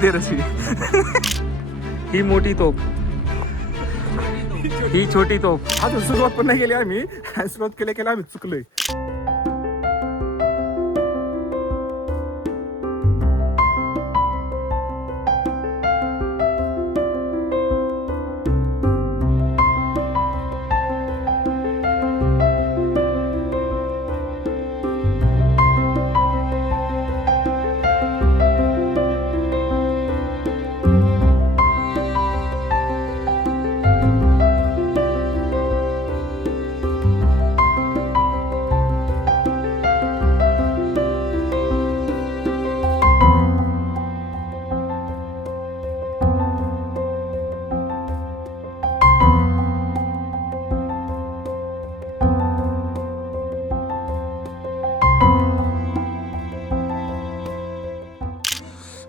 दे रशी. ही मोठी तोप, ही छोटी तोप. अजून सुरुवात पण नाही केली आम्ही. सुरुवात केल्या आम्ही चुकलोय.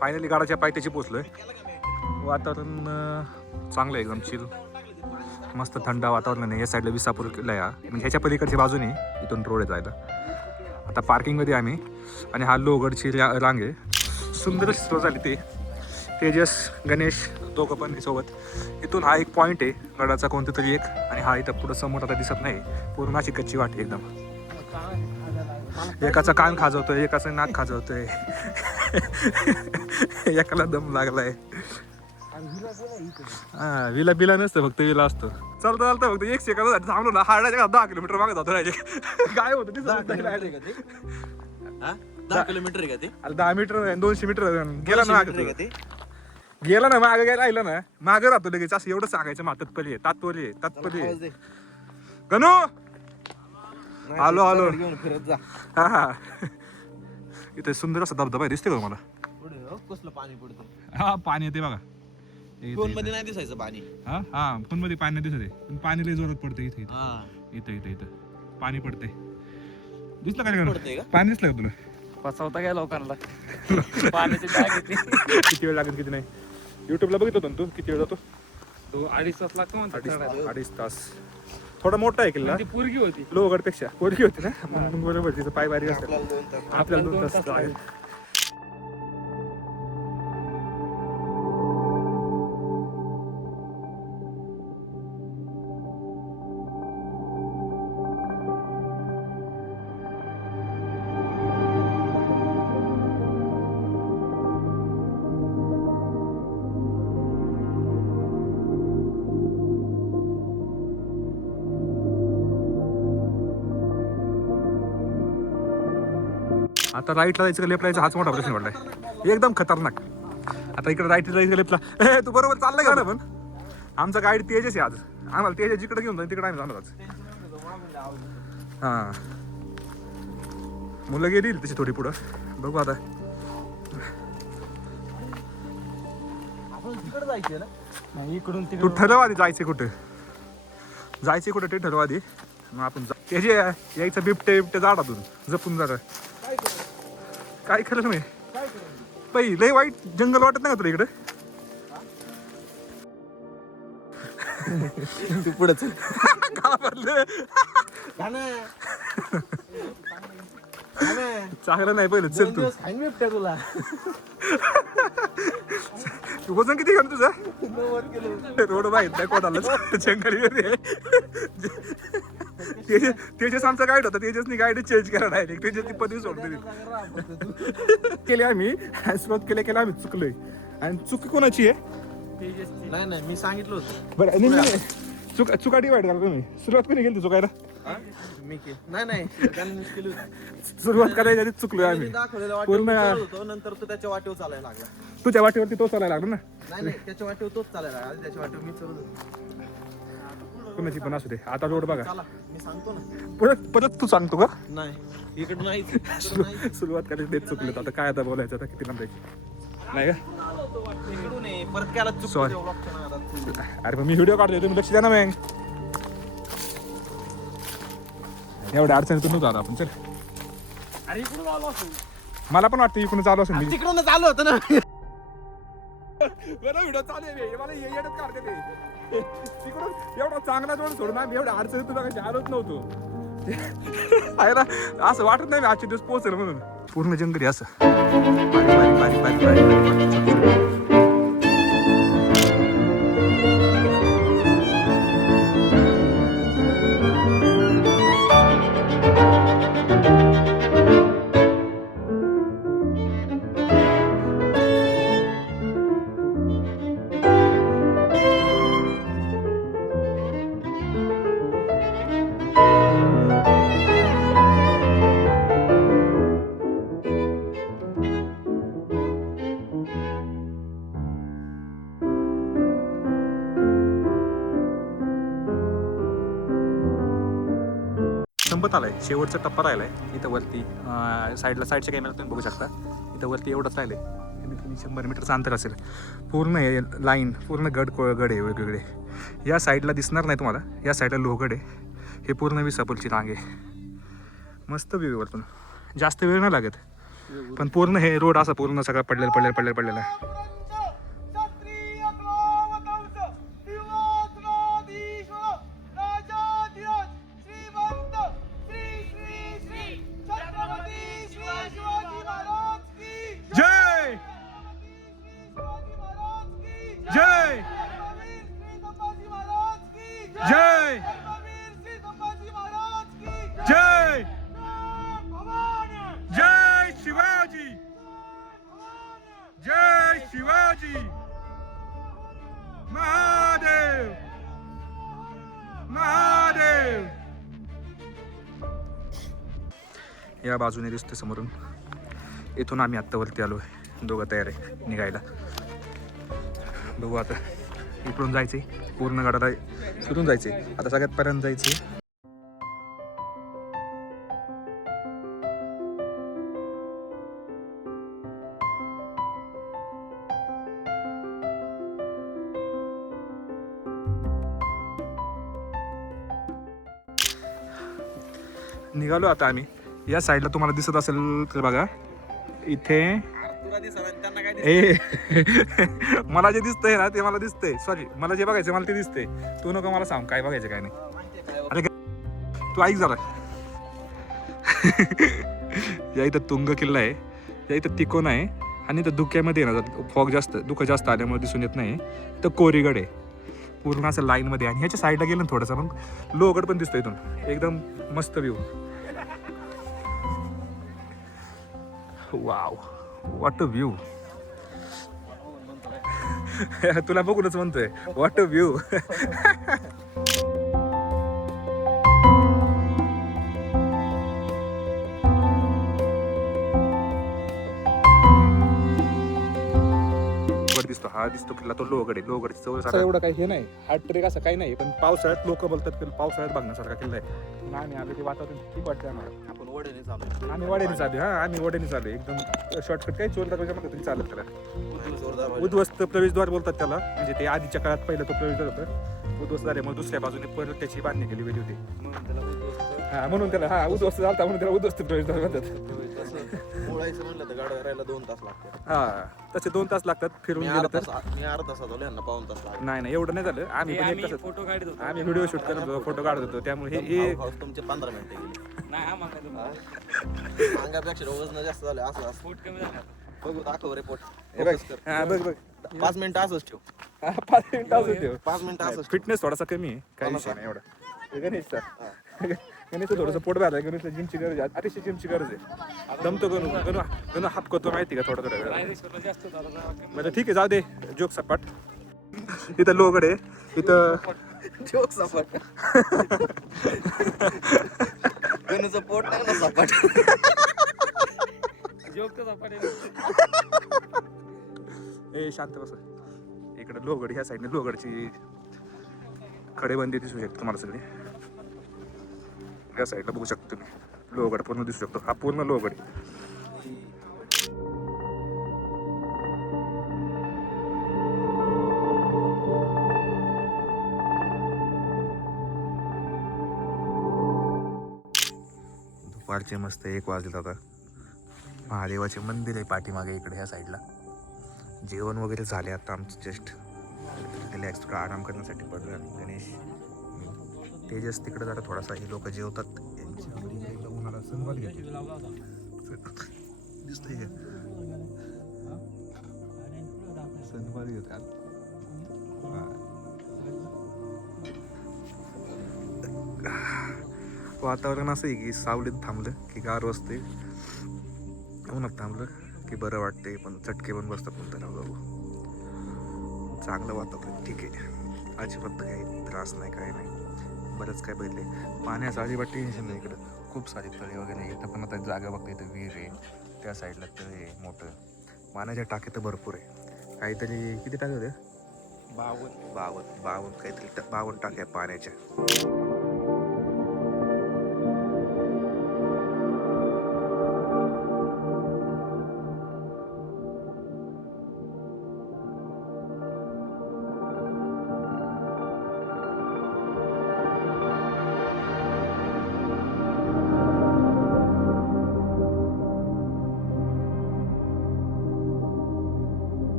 फायनली गाडाच्या पायथ्याशी पोहोचलोय. वातावरण चांगलं आहे, एकदम चिल, मस्त थंड वातावरण आहे. या साईडला विसापूर किल्ला आहे, म्हणजे ह्याच्या पलीकडच्या बाजूने इथून रोड आहे जायला. आता पार्किंगमध्ये आम्ही, आणि हा लोहगडची रांग आहे. सुंदर सुरू झाली ते. तेजस, गणेश दोघं पण सोबत. इथून हा एक पॉईंट आहे गडाचा कोणता तरी एक, आणि हा इथं पुढं समोर आता दिसत नाही. पूर्ण अशी कच्ची वाट आहे एकदम. एकाचा कान खाजवतोय, एकाचं नाक खाजवतोय, एकाला दम लागलाय. हा, विला बिला नसतं, फक्त विला असतो. चालतं चालतं फक्त 1 सेकंद थांबलो ना, हार्डाच्या 10 किलोमीटर मागे जातो राहिले. काय होतं ते 10 किलोमीटर आहे का ते? 10 मीटर 200 मीटर गेला ना मागे. गेला ना मागे, काय राहिलं ना मागे राहतो लगेच. असं एवढं सांगायचं. तात्पर्य गणू आलो घेऊन फिरत जा. हा हा. इथे सुंदर असा धबधबा दिसते का मला? कसलं पाणी पडतं. हा, पाणी येते बघा. फोन मध्ये नाही दिसायचं पाणी. हा हा, फोन मध्ये पाणी नाही दिसत आहे, पण पाणी लय जोरात पडते. इथे इथं पाणी पडते. दिसलं का? पाणी दिसलं का तुला? फसवता काय लोकांना. पाण्याची बॅग घेतली. किती वेळ लागेल किती नाही? युट्यूबला बघित होतो ना तू? किती वेळ जातो? 2-2.5 तास लागतो म्हणतात. 2.5 तास. थोडा मोठा आहे किल्ला. ती पोरगी होती. लोहगड पेक्षा पोरगी होती ना, मग बरोबर. तिचं पाय बारी असतात. आपल्याला 2 तास लागेल. आता राईटला जायचं का लेफ्टला जायचं हाच मोठा प्रश्न पडलाय. एकदम खतरनाक. आता इकडे राईटला जायचं लेफ्टला. तू बरोबर चाललंय का ना? पण आमचा गाईड तेजस आहे आज. आम्हाला तेजस जिकडे घेऊन जाईल तिकडे आम्ही जाणार आज. हा, मुलं गेली तशी थोडी पुढं. बघू आता. तिकडे जायचं ना. नाही, इकडून तू ठरव आधी जायचं कुठं ते ठरव आधी. मग आपण त्याचे यायचं बिबटे झाडातून जपून जरा. काय खरं नाही बाई, लय वाईट जंगल वाटत नाही का तुला इकडे? तू पुढे चल. का भरलं? चांगलं नाही पहिलं. चल तू. तुला तू वजन किती घाल तुझं? रोड माहित नाही कोणाला. जंगल तेजस आमचा गाईड होता. तेजसनी गाईड चेंज केला डायरेक्ट. तेजसची पदवी सोडली केली आम्ही. सुरुवात केल्या आम्ही चुकलोय. आणि चुकी कोणाची आहे? नाही मी सांगितलं होतं. बरं, चुका डिवाइड करा तुम्ही. सुरुवात कोणी केली चुकायला? मी नाही सुरुवात करायच्या आधी चुकलोय आम्ही. दाखवलेला पूर्ण होतो, नंतर तो त्याच्या वाटेवर चालायला लागला. तुझ्या वाटेवरती तो चालायला लागला ना. नाही त्याच्या वाटेवर तोच चालायला लागला. त्याच्या वाटेवर मी चलतो. कोणाची पण असू दे. आता रोड बघा. चला मी सांगतो ना. परत तू सांगतो का? नाही इकडून नाही. सुरुवात करायची देत चुकलेत. आता काय आता बोलायचं? आता किती नंबर नाही का? इकडून आहे, परत केला चुकतो. Sorry. तेव्हा लक्ष नाही आलं. अरे पण मी व्हिडिओ काढतोय, तुम्ही लक्ष द्या ना. मग एवढ्या अडचणीतून नव्हतं आता आपण. चल, अरे इकडून आलो असं. मला पण वाटतं इकडून चालू असेल. मी तिकडूनच आलो होतं ना. व्हिडिओ चालू आहे. मला येडच काढते ते. तिकडून एवढा चांगला रोड सोडून आम्ही एवढ्या अडचणीतून कशी आलोच नव्हतो. आहे ना, असं वाटत नाही मी आजचे दिवस पोहोचेल म्हणून. पूर्ण जंगली असं बारीक बारीक बारीक बारीक बारीक. संपत आलाय, शेवटचा टप्पा राहिलाय इथं वरती. साईडच्या कॅमेरा तुम्ही बघू शकता. इथं वरती एवढंच राहिलंय, कमीत कमी 100 मीटरचं अंतर असेल. पूर्ण हे लाईन, पूर्ण गड आहे वेगवेगळे. या साईडला दिसणार नाही तुम्हाला, या साईडला लोहगड आहे. हे पूर्ण विसापूरची रांग आहे. मस्त व्ह्यू वरतून, जास्त वेळ नाही लागत. पण पूर्ण हे रोड असा पूर्ण सगळा पडलेला आहे. जय जय जय जय जय शिवाजी, जय शिवाजी महादेव महादेव. या बाजूने दिसते समोरून. इथून आम्ही आत्ता वरती आलो आहे, दोघं तयार आहे निघायला. बघू आता, इकडून जायचे पूर्ण गडाला सुरून जायचे. आता सगळ्यात पर्यंत जायचे. निघालो आता आम्ही. या साईडला तुम्हाला दिसत असेल तर बघा, इथे ए मला जे दिसतंय ना ते मला दिसतंय. सॉरी, मला जे बघायचं मला ते दिसतंय. तू नको मला सांग काय बघायचं काय नाही. अरे तू ऐक जरा. या इथं तुंग किल्ला आहे, या इथं तिकोन आहे, आणि इथं धुक्यामध्ये ना फॉग धुकं जास्त आल्यामुळे दिसून येत नाही. तर कोरीगड आहे पूर्ण असं लाईनमध्ये. आणि ह्याच्या साईडला गेलं ना थोडंसं मग लोहगड पण दिसतं इथून. एकदम मस्त view. Wow, what a view. तुला बघूनच म्हणतोय व्हॉट अ व्ह्यू. दिसतो हा दिसतो किल्ला तो लोहगड आहे. लोहगडची जवळ एवढं काही हे नाही, हा ट्रेक असं काही नाही. पण पावसाळ्यात लोक बोलतात की पावसाळ्यात बघण्यासारखा किल्ला आहे. आम्ही आलो ते वातावरण ठीक वाटतं आम्हाला. आपण वडेने चालू, आम्ही वड्याने चालू. आम्ही वड्याने चालू एकदम शॉर्टकट. काही चोर दरवाजा म्हणतात तरी चालत त्याला. उद्ध्वस्त प्रवेशद्वार बोलतात त्याला. म्हणजे ते आधीच्या काळात पहिलं तो प्रवेशद्वार होतं. उद्ध्वस्त झाले मग दुसऱ्या बाजूने परत त्याची बांधणी केली गेली होती. म्हणून त्याला उद्ध्वस्त झाला म्हणून त्याला उद्ध्वस्त प्रवेशद्वार म्हणतात. बोलायचं म्हणलं तर गाड्या राहायला 2 तास लागतात. तसे 2 तास लागतात फिरून गेलं तर. मी अर्धा तास आलो, यांना पाऊण तास लागला. नाही एवढं नाही झालं. आम्ही पण एक तास फोटो काढत होतो. आम्ही व्हिडिओ शूट करत होतो, फोटो काढत होतो. त्यामुळे हे तुमचे 15 मिनिटं गेली. नाही आम्हाला अंगापेक्षा वजन जास्त झालं. असं फोट कमी झाला. बघू, दाखव रिपोर्ट. बघ 5 मिनिटं असंच ठेव. 5 मिनिटं 5 मिनिटं असंच ठेव. फिटनेस थोडासा कमी आहे, काही विषय नाही एवढा. गणेशचं थोडंसं पोट भरलं आहे. गणेशला जिमची गरज आहे, अतिशय जिमची गरज आहे. दमतो गणू हात करतो माहिती का थोडा वेळ. जास्त झाला. म्हणजे ठीक आहे, जाऊ दे. जोक सपाट. इथं लोहगड आहे. इथं जोक सपाट. गणूचं पोट नाही ना सपाट. जोक तर सपाट. ए शांत बस. इकडे लोहगड, ह्या साईडने लोहगडची खडेबंदी दिसू शकते तुम्हाला सगळी. या साईडला बघू शकतो तुम्ही, लोहगड पूर्ण दिसू शकतो. हा पूर्ण लोहगड. दुपारचे मस्त 1 वाजलेत आता. महादेवाचे मंदिर आहे पाठीमागे इकडे ह्या साईडला. जेवण वगैरे झाले आता आमचं. जस्ट रिलॅक्स थोडा आराम करण्यासाठी पडलो. गणेश तेजस तिकडे जरा थोडासा, हे लोक जेवतात उन्हाला सनबाद घेतो दिसतंय का सनबाद घेतो वातावरण असं आहे की सावलीत थांबलं की गार बसते उन्हात थांबलं की बरं वाटते पण चटके पण बसतात पण त्याला बाबू चांगलं वातावरण ठीक आहे अजिबात काही त्रास नाही काय नाही बरंच काय बघितले पाण्याचं अजिबात टेन्शन नाही इकडं खूप सारे तळे वगैरे इथं पण आता जागा बघते इथं विहीर आहे त्या साईडला तळे आहे मोठं पाण्याच्या टाके तर भरपूर आहे काहीतरी किती टाके होते 52 काहीतरी 52 टाक्या पाण्याच्या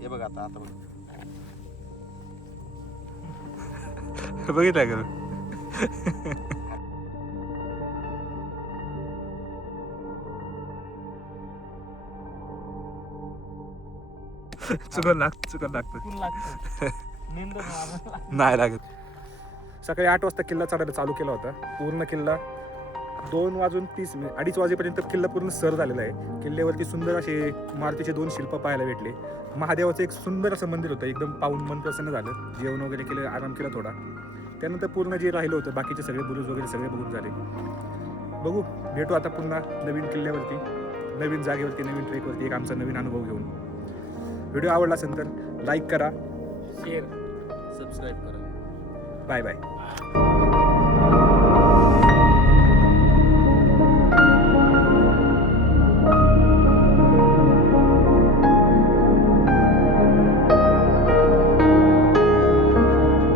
हे बघ आता बघ बघितलं का चुकून लागतं निंद नाही लागत सकाळी 8 वाजता किल्ला चढायला चालू केला होता पूर्ण किल्ला 2:30 2:30 वाजेपर्यंत किल्ला पूर्ण सर झालेला आहे किल्ल्यावरती सुंदर असे मारुतीचे 2 शिल्प पाहायला भेटले महादेवाचं एक सुंदर असं मंदिर होतं एकदम पाहून मन प्रसन्न झालं जेवण वगैरे केलं आराम केला थोडा त्यानंतर पूर्ण जे राहिलं होतं बाकीचे सगळे बुरुज वगैरे सगळे बघून झाले बघू भेटू आता पुन्हा नवीन किल्ल्यावरती नवीन जागेवरती नवीन ट्रेकवरती एक आमचा नवीन अनुभव घेऊन व्हिडिओ आवडला असेल तर लाईक करा शेअर सबस्क्राईब करा बाय बाय